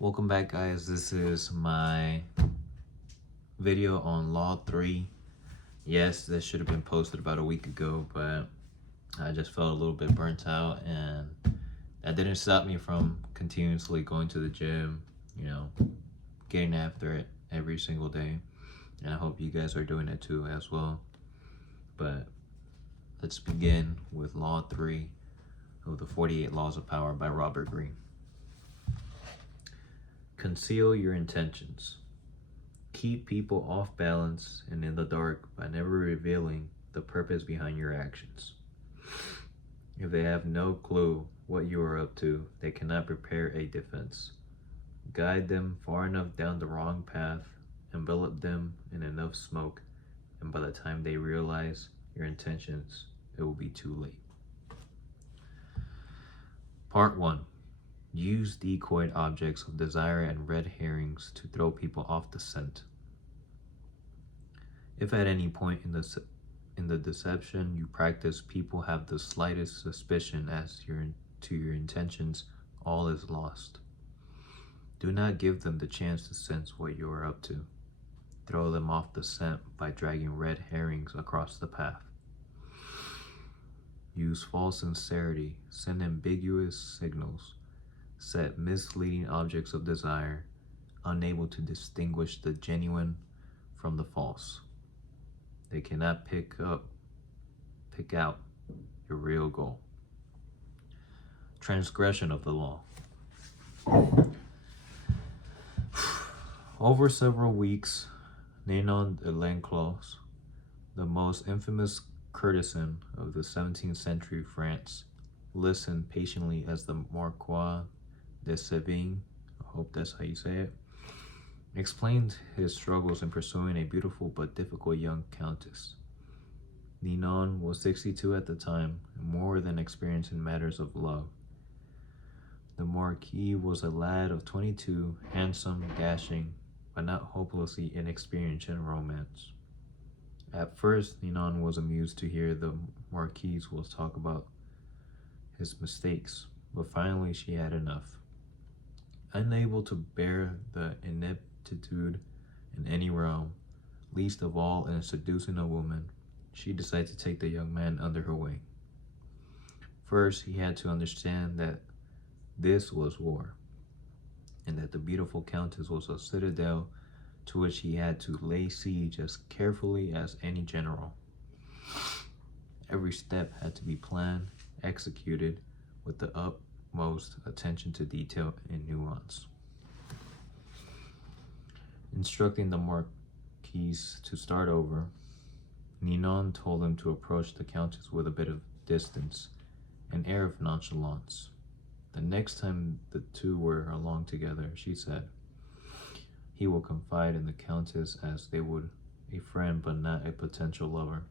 Welcome back, guys. This is my video on Law 3. Yes, this should have been posted about a week ago, but I just felt a little bit burnt out, and that didn't stop me from continuously going to the gym, getting after it every single day. And I hope you guys are doing it too as well. But let's begin with Law 3 of the 48 Laws of Power by Robert Greene. Conceal your intentions. Keep people off balance and in the dark by never revealing the purpose behind your actions. If they have no clue what you are up to, they cannot prepare a defense. Guide them far enough down the wrong path, envelop them in enough smoke, and by the time they realize your intentions, it will be too late. Part 1. Use decoyed objects of desire and red herrings to throw people off the scent. If at any point in the deception you practice, people have the slightest suspicion as to your intentions, all is lost. Do not give them the chance to sense what you are up to. Throw them off the scent by dragging red herrings across the path. Use false sincerity, send ambiguous signals, set misleading objects of desire, unable to distinguish the genuine from the false. They cannot pick out your real goal. Transgression of the law. Over several weeks, Ninon de Lenclos, the most infamous courtesan of the 17th century France, listened patiently as the Marquis de Sévigné, I hope that's how you say it, explained his struggles in pursuing a beautiful but difficult young countess. Ninon was 62 at the time and more than experienced in matters of love. The Marquis was a lad of 22, handsome, dashing, but not hopelessly inexperienced in romance. At first, Ninon was amused to hear the Marquis will talk about his mistakes, but finally she had enough. Unable to bear the ineptitude in any realm, least of all in seducing a woman, she decided to take the young man under her wing. First, he had to understand that this was war, and that the beautiful countess was a citadel to which he had to lay siege as carefully as any general. Every step had to be planned, executed with the utmost attention to detail and nuance. Instructing the Marquis to start over, Ninon told him to approach the countess with a bit of distance, an air of nonchalance. The next time the two were alone together, she said, "He will confide in the countess as they would a friend but not a potential lover."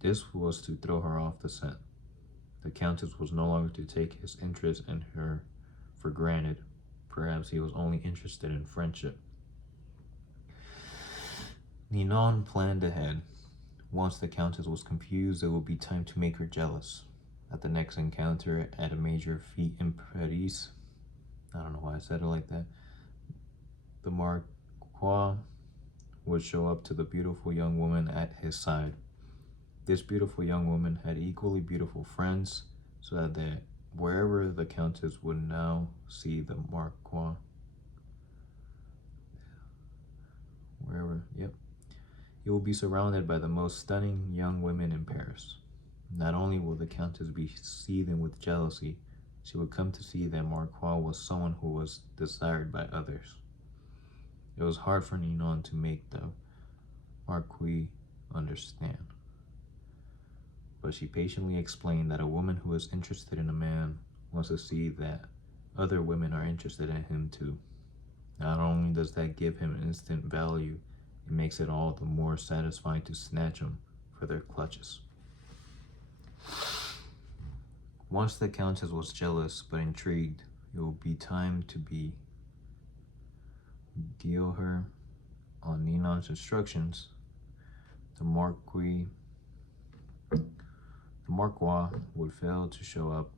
This was to throw her off the scent. The countess was no longer to take his interest in her for granted. Perhaps he was only interested in friendship. Ninon planned ahead. Once the countess was confused, it would be time to make her jealous. At the next encounter at a major fete in Paris, I don't know why I said it like that, the Marquis would show up to the beautiful young woman at his side. This beautiful young woman had equally beautiful friends, so that wherever the countess would now see the Marquis, he will be surrounded by the most stunning young women in Paris. Not only will the countess be seething with jealousy, she would come to see that Marquis was someone who was desired by others. It was hard for Ninon to make the Marquis understand, but she patiently explained that a woman who is interested in a man wants to see that other women are interested in him too. Not only does that give him instant value, it makes it all the more satisfying to snatch him for their clutches. Once the countess was jealous but intrigued, it would be time to deal her on Ninon's instructions. The Marquis would fail to show up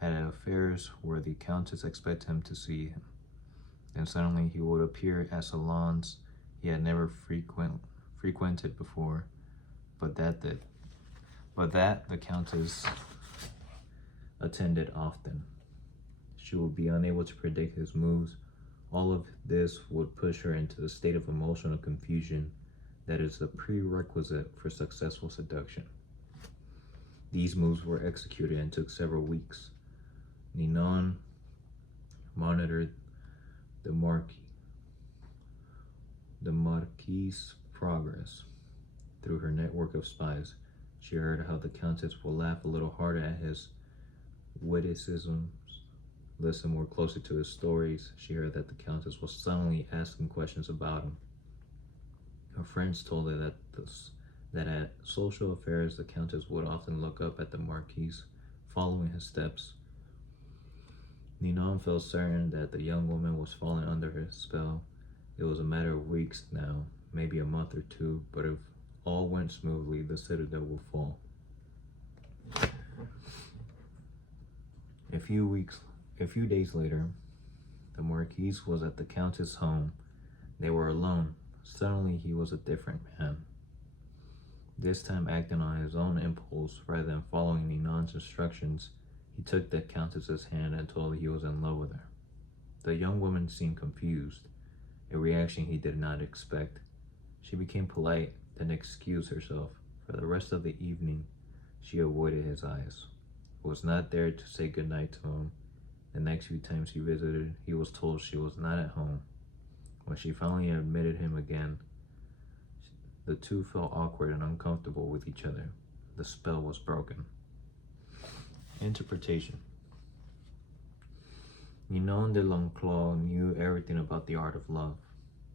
at affairs where the countess expected him to see him. Then suddenly he would appear at salons he had never frequented before, but that the Countess attended often. She would be unable to predict his moves. All of this would push her into a state of emotional confusion that is a prerequisite for successful seduction. These moves were executed and took several weeks. Ninon monitored the Marquis' progress through her network of spies. She heard how the Countess would laugh a little harder at his witticisms, listen more closely to his stories. She heard that the Countess was suddenly asking questions about him. Her friends told her that at social affairs, the Countess would often look up at the Marquis, following his steps. Ninon felt certain that the young woman was falling under his spell. It was a matter of weeks now, maybe a month or two, but if all went smoothly, the citadel would fall. A few days later, the Marquis was at the Countess' home. They were alone. Suddenly, he was a different man. This time, acting on his own impulse rather than following Ninon's instructions, he took the Countess's hand and told her he was in love with her. The young woman seemed confused, a reaction he did not expect. She became polite, then excused herself. For the rest of the evening, she avoided his eyes, was not there to say goodnight to him. The next few times he visited, he was told she was not at home. When she finally admitted him again, the two felt awkward and uncomfortable with each other. The spell was broken. Interpretation. Ninon de L'Enclos knew everything about the art of love.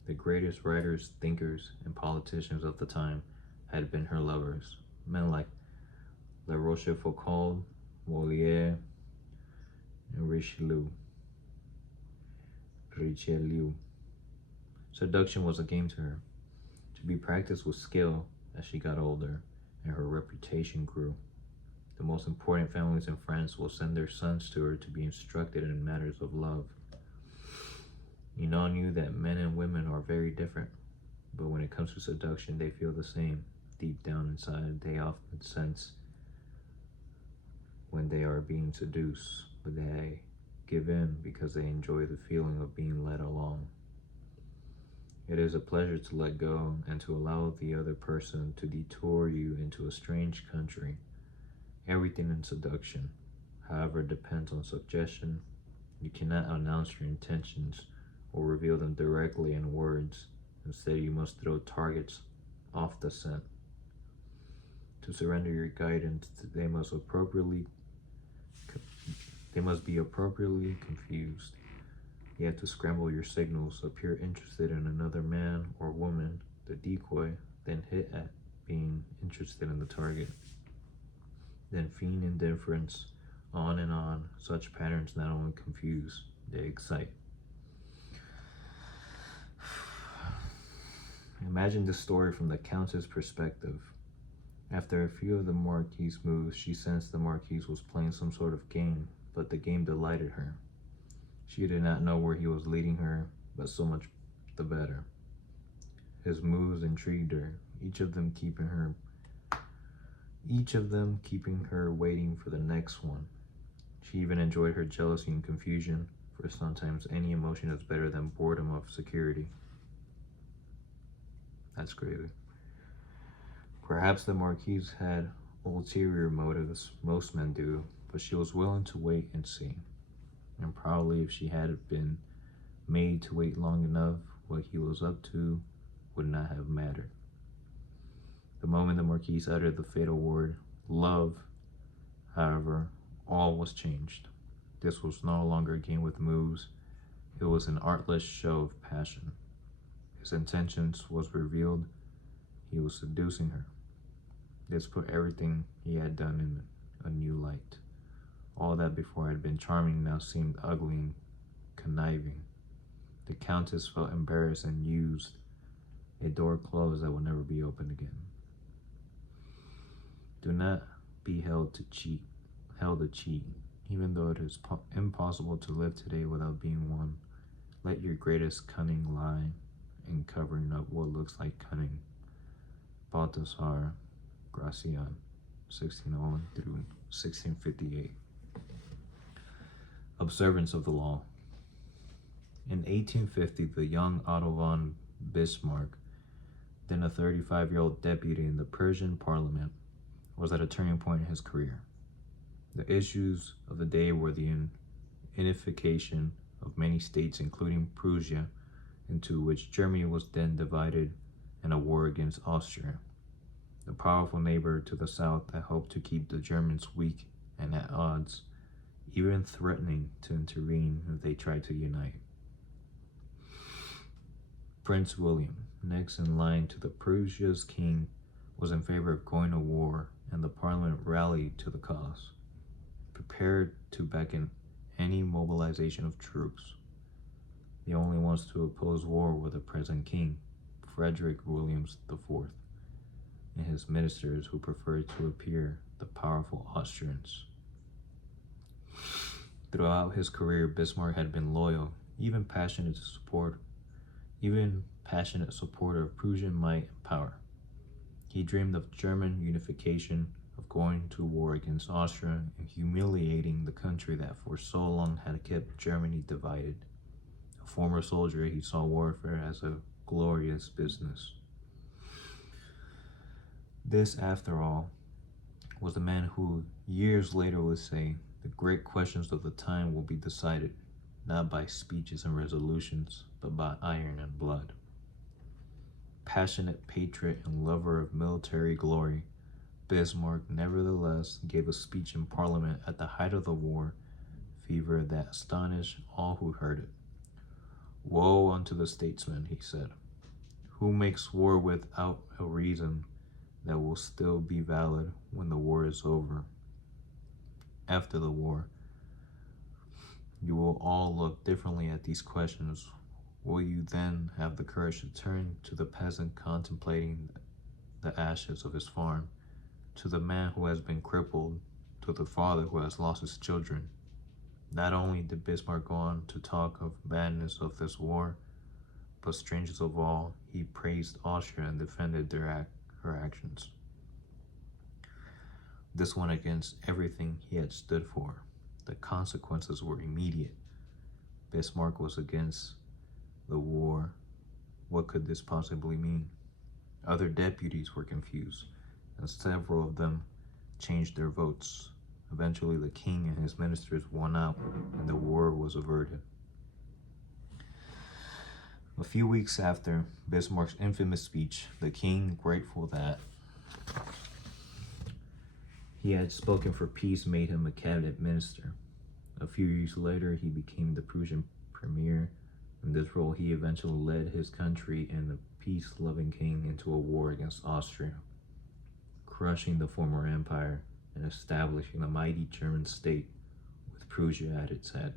The greatest writers, thinkers, and politicians of the time had been her lovers. Men like La Rochefoucauld, Molière, and Richelieu. Seduction was a game to her, to be practiced with skill as she got older and her reputation grew. The most important families in France will send their sons to her to be instructed in matters of love. Ninon knew that men and women are very different, but when it comes to seduction, they feel the same. Deep down inside, they often sense when they are being seduced, but they give in because they enjoy the feeling of being led along. It is a pleasure to let go and to allow the other person to detour you into a strange country. Everything in seduction, however, depends on suggestion. You cannot announce your intentions or reveal them directly in words. Instead, you must throw targets off the scent. To surrender your guidance, they must be appropriately confused. You have to scramble your signals, appear interested in another man or woman, the decoy, then hit at being interested in the target. Then feign indifference, on and on. Such patterns not only confuse, they excite. Imagine this story from the Countess' perspective. After a few of the Marquis' moves, she sensed the Marquis was playing some sort of game, but the game delighted her. She did not know where he was leading her, but so much the better. His moves intrigued her, each of them keeping her waiting for the next one. She even enjoyed her jealousy and confusion, for sometimes any emotion is better than boredom of security. That's crazy. Perhaps the Marquise had ulterior motives, most men do, but she was willing to wait and see. And probably if she had been made to wait long enough, what he was up to would not have mattered. The moment the Marquise uttered the fatal word, love, however, all was changed. This was no longer a game with moves. It was an artless show of passion. His intentions was revealed. He was seducing her. This put everything he had done in a new light. All that before had been charming now seemed ugly and conniving. The Countess felt embarrassed and used, a door closed that would never be opened again. Do not be held to cheat, even though it is impossible to live today without being one. Let your greatest cunning lie in covering up what looks like cunning. Balthasar Gracian, 1601 through 1658. Observance of the law. In 1850, the young Otto von Bismarck, then a 35-year-old deputy in the Prussian parliament, was at a turning point in his career. The issues of the day were the unification of many states, including Prussia, into which Germany was then divided, and a war against Austria, the powerful neighbor to the south that hoped to keep the Germans weak and at odds, even threatening to intervene if they tried to unite. Prince William, next in line to the Prussia's king, was in favor of going to war, and the parliament rallied to the cause, prepared to back in any mobilization of troops. The only ones to oppose war were the present king, Frederick Williams IV, and his ministers, who preferred to appear the powerful Austrians. Throughout his career, Bismarck had been loyal, even passionate supporter of Prussian might and power. He dreamed of German unification, of going to war against Austria and humiliating the country that for so long had kept Germany divided. A former soldier, he saw warfare as a glorious business. This, after all, was the man who years later would say, the great questions of the time will be decided not by speeches and resolutions, but by iron and blood. Passionate patriot and lover of military glory, Bismarck nevertheless gave a speech in Parliament at the height of the war fever that astonished all who heard it. Woe unto the statesman, he said, who makes war without a reason that will still be valid when the war is over. After the war, you will all look differently at these questions. Will you then have the courage to turn to the peasant contemplating the ashes of his farm, to the man who has been crippled, to the father who has lost his children? Not only did Bismarck go on to talk of badness of this war, but strangest of all, he praised Austria and defended her actions. This went against everything he had stood for. The consequences were immediate. Bismarck was against the war. What could this possibly mean? Other deputies were confused, and several of them changed their votes. Eventually, the king and his ministers won out, and the war was averted. A few weeks after Bismarck's infamous speech, the king, grateful that he had spoken for peace, made him a cabinet minister. A few years later, he became the Prussian premier. In this role, he eventually led his country and the peace-loving king into a war against Austria, crushing the former empire and establishing a mighty German state with Prussia at its head.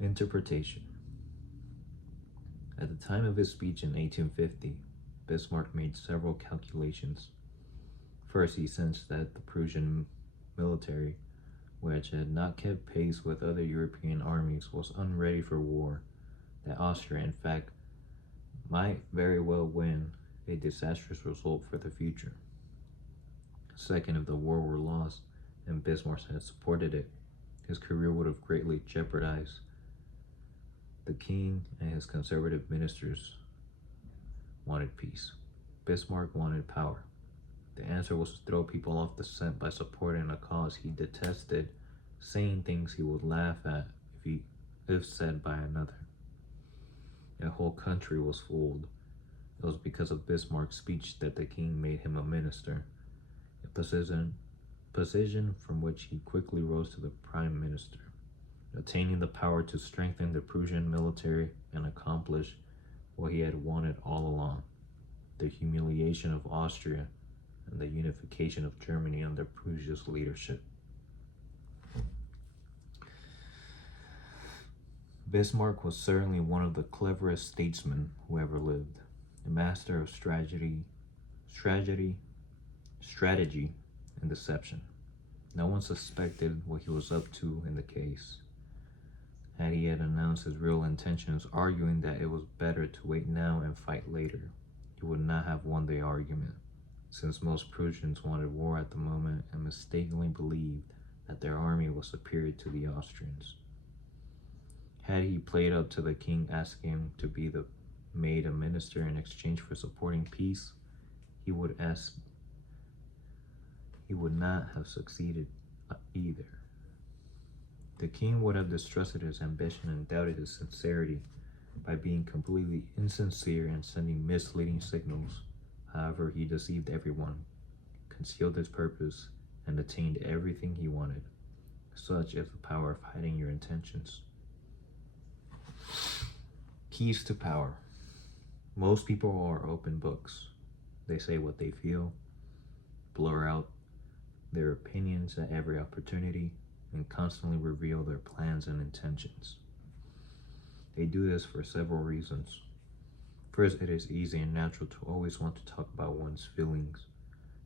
Interpretation. At the time of his speech in 1850, Bismarck made several calculations. First, he sensed that the Prussian military, which had not kept pace with other European armies, was unready for war, that Austria, in fact, might very well win, a disastrous result for the future. Second, if the war were lost and Bismarck had supported it, his career would have greatly jeopardized. The king and his conservative ministers wanted peace. Bismarck wanted power. The answer was to throw people off the scent by supporting a cause he detested, saying things he would laugh at if said by another. A whole country was fooled. It was because of Bismarck's speech that the king made him a minister, a position from which he quickly rose to the prime minister, attaining the power to strengthen the Prussian military and accomplish what he had wanted all along, the humiliation of Austria and the unification of Germany under Prussia's leadership. Bismarck was certainly one of the cleverest statesmen who ever lived, a master of strategy and deception. No one suspected what he was up to in the case. Had he had announced his real intentions, arguing that it was better to wait now and fight later, he would not have won the argument, since most Prussians wanted war at the moment and mistakenly believed that their army was superior to the Austrians. Had he played up to the king asking him to be made a minister in exchange for supporting peace, he would not have succeeded either. The king would have distrusted his ambition and doubted his sincerity by being completely insincere and sending misleading signals. However, he deceived everyone, concealed his purpose, and attained everything he wanted. Such is the power of hiding your intentions. Keys to power. Most people are open books. They say what they feel, blur out their opinions at every opportunity, and constantly reveal their plans and intentions. They do this for several reasons. First, it is easy and natural to always want to talk about one's feelings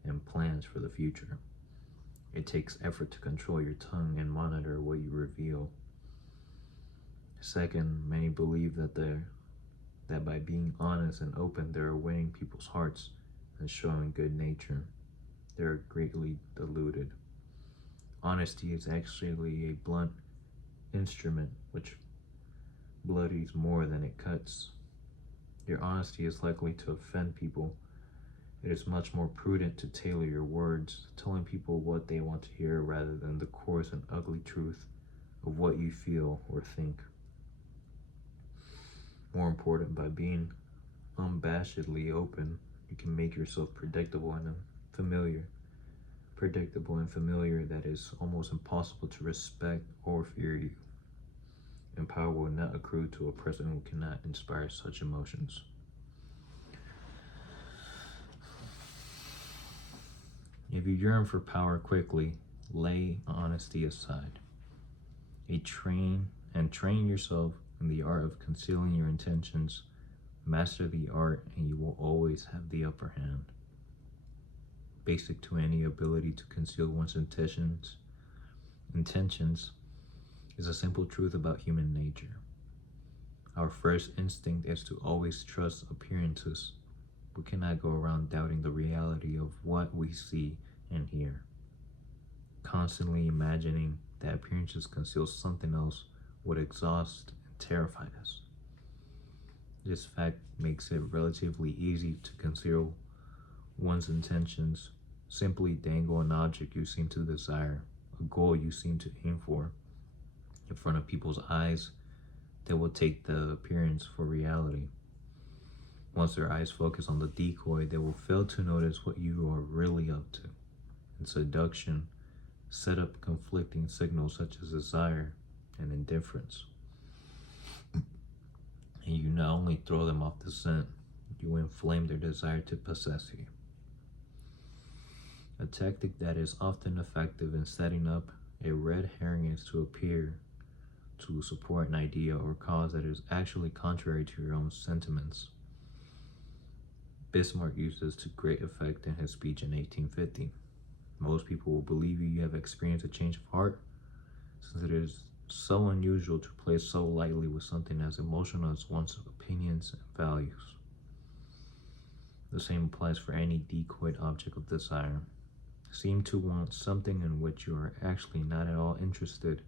and plans for the future. It takes effort to control your tongue and monitor what you reveal. Second, many believe that by being honest and open, they are winning people's hearts and showing good nature. They are greatly deluded. Honesty is actually a blunt instrument which bloodies more than it cuts. Your honesty is likely to offend people. It is much more prudent to tailor your words, telling people what they want to hear rather than the coarse and ugly truth of what you feel or think. More important, by being unabashedly open, you can make yourself predictable and familiar that is almost impossible to respect or fear you. And power will not accrue to a person who cannot inspire such emotions. If you yearn for power quickly, lay honesty aside. Train yourself in the art of concealing your intentions. Master the art and you will always have the upper hand. Basic to any ability to conceal one's intentions is a simple truth about human nature. Our first instinct is to always trust appearances. We cannot go around doubting the reality of what we see and hear. Constantly imagining that appearances conceal something else would exhaust and terrify us. This fact makes it relatively easy to conceal one's intentions. Simply dangle an object you seem to desire, a goal you seem to aim for, in front of people's eyes that will take the appearance for reality. Once their eyes focus on the decoy, they will fail to notice what you are really up to. In seduction, set up conflicting signals such as desire and indifference. And you not only throw them off the scent, you inflame their desire to possess you. A tactic that is often effective in setting up a red herring is to appear to support an idea or cause that is actually contrary to your own sentiments. Bismarck used this to great effect in his speech in 1850. Most people will believe you have experienced a change of heart, since it is so unusual to play so lightly with something as emotional as one's opinions and values. The same applies for any decoyed object of desire. Seem to want something in which you are actually not at all interested,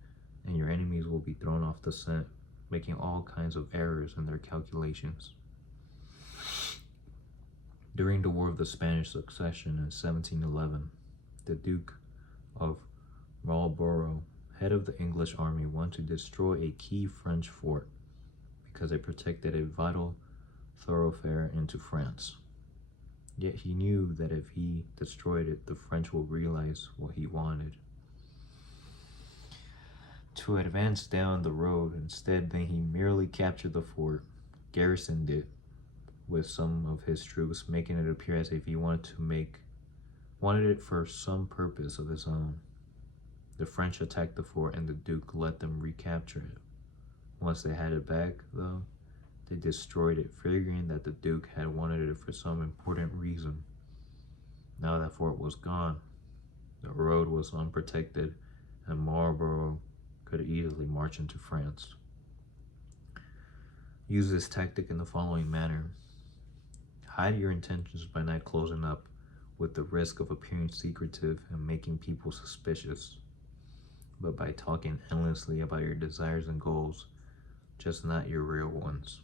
and your enemies will be thrown off the scent, making all kinds of errors in their calculations. During the War of the Spanish Succession in 1711, the Duke of Marlborough, head of the English army, wanted to destroy a key French fort because it protected a vital thoroughfare into France. Yet he knew that if he destroyed it, the French would realize what he wanted. To advance down the road instead, then he merely captured the fort, garrisoned it with some of his troops, making it appear as if he wanted it for some purpose of his own. The French attacked the fort and the Duke let them recapture it. Once they had it back, though, they destroyed it, figuring that the Duke had wanted it for some important reason. Now that fort was gone, the road was unprotected, and Marlborough could easily march into France. Use this tactic in the following manner. Hide your intentions by not closing up with the risk of appearing secretive and making people suspicious, but by talking endlessly about your desires and goals, just not your real ones.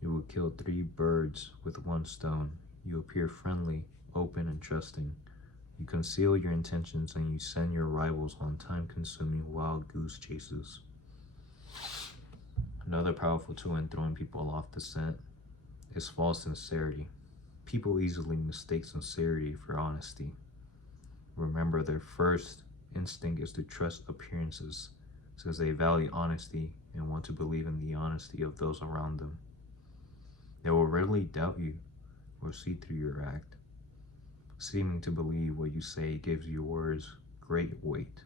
You will kill 3 birds with 1 stone. You appear friendly, open, and trusting. You conceal your intentions and you send your rivals on time-consuming wild goose chases. Another powerful tool in throwing people off the scent is false sincerity. People easily mistake sincerity for honesty. Remember, their first instinct is to trust appearances, since they value honesty and want to believe in the honesty of those around them. They will rarely doubt you or see through your act, seeming to believe what you say gives your words great weight.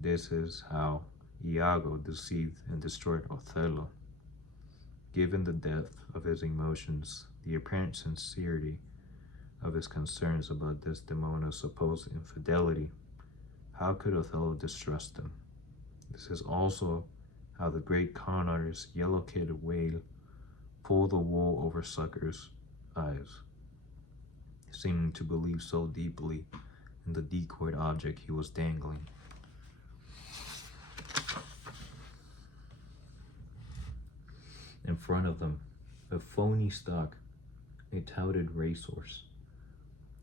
This is how Iago deceived and destroyed Othello. Given the depth of his emotions, the apparent sincerity of his concerns about Desdemona's supposed infidelity, how could Othello distrust him? This is also how the great con artist Yellow-Kidded Whale pulled the wool over Sucker's eyes, seeming to believe so deeply in the decoyed object he was dangling. In front of them, a phony stock, a touted racehorse.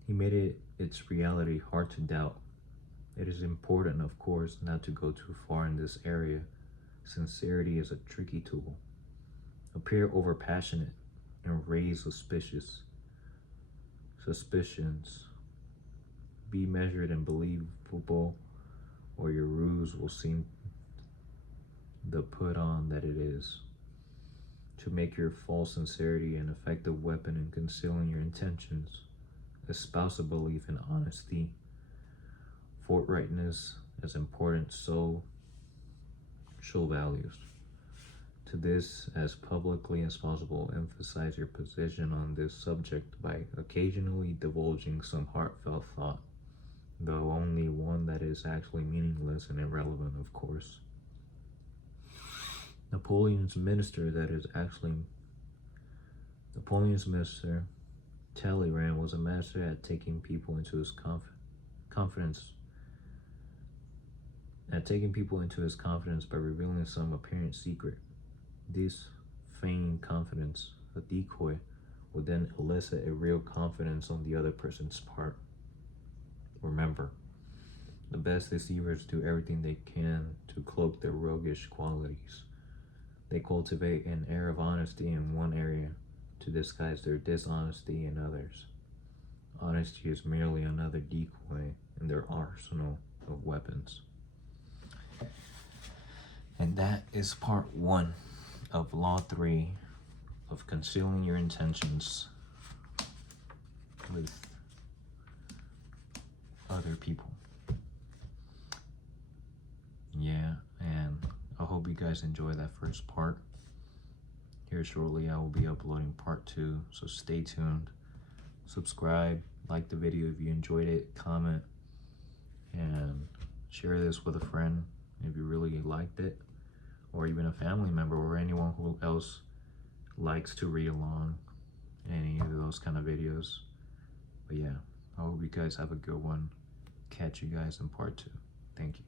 He made its reality hard to doubt. It is important, of course, not to go too far in this area. Sincerity is a tricky tool. Appear overpassionate and raise suspicions. Be measured and believable, or your ruse will seem the put on that it is. To make your false sincerity an effective weapon in concealing your intentions, espouse a belief in honesty, forthrightness as important social values. To this, as publicly as possible, emphasize your position on this subject by occasionally divulging some heartfelt thought, though only one that is actually meaningless and irrelevant, of course. Napoleon's minister, Talleyrand, was a master at taking people into his confidence by revealing some apparent secret. This feigned confidence, a decoy, would then elicit a real confidence on the other person's part. Remember, the best deceivers do everything they can to cloak their roguish qualities. They cultivate an air of honesty in one area to disguise their dishonesty in others. Honesty is merely another decoy in their arsenal of weapons. And that is part 1 of Law 3 of concealing your intentions with other people. Yeah, and I hope you guys enjoy that first part. Here shortly I will be uploading part 2, so stay tuned. Subscribe, like the video if you enjoyed it, comment, and share this with a friend if you really liked it, or even a family member or anyone who else likes to read along any of those kind of videos. But yeah, I hope you guys have a good one. Catch you guys in part 2. Thank you.